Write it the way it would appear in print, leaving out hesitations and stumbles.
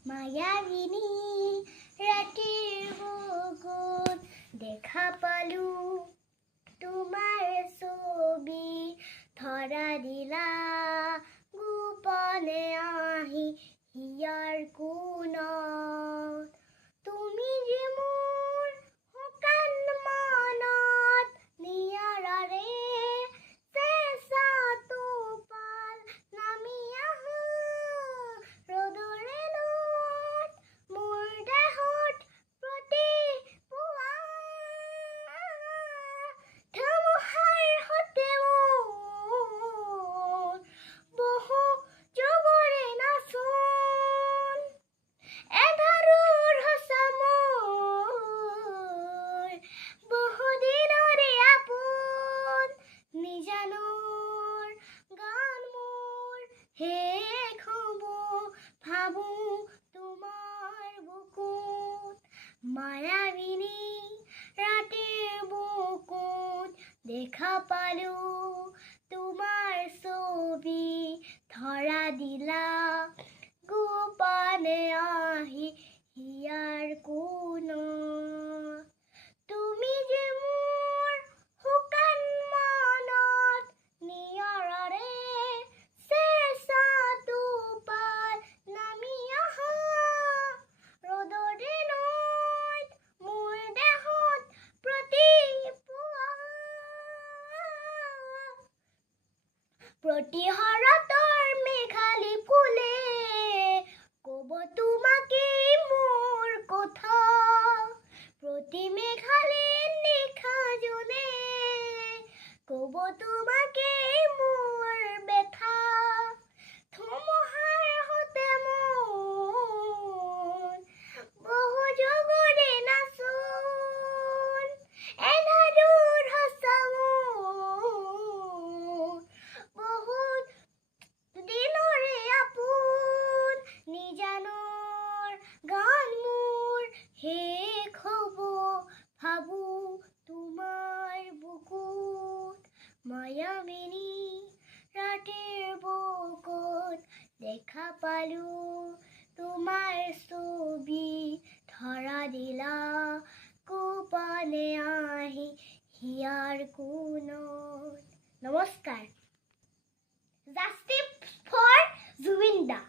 মায়াবিনী ৰাতিৰ বুকুত দেখা পালো তোমাৰ ছবি ধৰা দিলা গোপনে আহি হিয়াৰ কোণত তুমি যে মোৰ শুকান মনত নিয়াৰাৰে চেঁচা টোপাল নামি আহা ৰ'দৰে নত মোৰ দেহত প্ৰতিপুৱা ধুমুহাৰ সতে মোৰ বহু জগৰে নাচোন এধাৰুৰ সঁচা মোৰ বহুদিনৰে আপোন নিজানৰ গান মোৰ শেষ হ'ব ভাবোঁ তোমাৰ বুকুত মায়াবিনী ৰাতিৰ বুকুত দেখা পালো তোমাৰ ছবি ধৰা দিলা গোপনে আহি হিয়াৰ কোণত তুমি যে মোৰ শুকান মনত নিয়াৰাৰে চেঁচা টোপাল নামি আহা ৰ'দৰে নত মোৰ দেহত প্ৰতিপুৱা প্ৰতি শৰতৰ মেঘালী ফুলে ক'ব তোমাকে মোৰ কথা প্ৰতি মেঘালী নিশা জোনে ক'ব তোমাকে মোৰ ব্যথা ধুমুহাৰ সতে মোৰ বহু জগৰে নাচোন এধাৰুৰ সঁচা মোৰ বহুত দিনৰে আপোন নিজানৰ গান মোৰ শেষ হ'ব ভাবোঁ তোমাৰ বুকুত মায়াবিনী ৰাতিৰ বুকুত দেখা পালো তোমাৰ ছবি ধৰা দিলা গোপনে আহি হিয়াৰ কোণত নমস্কাৰ জাষ্টিস ফৰ জুবিন দা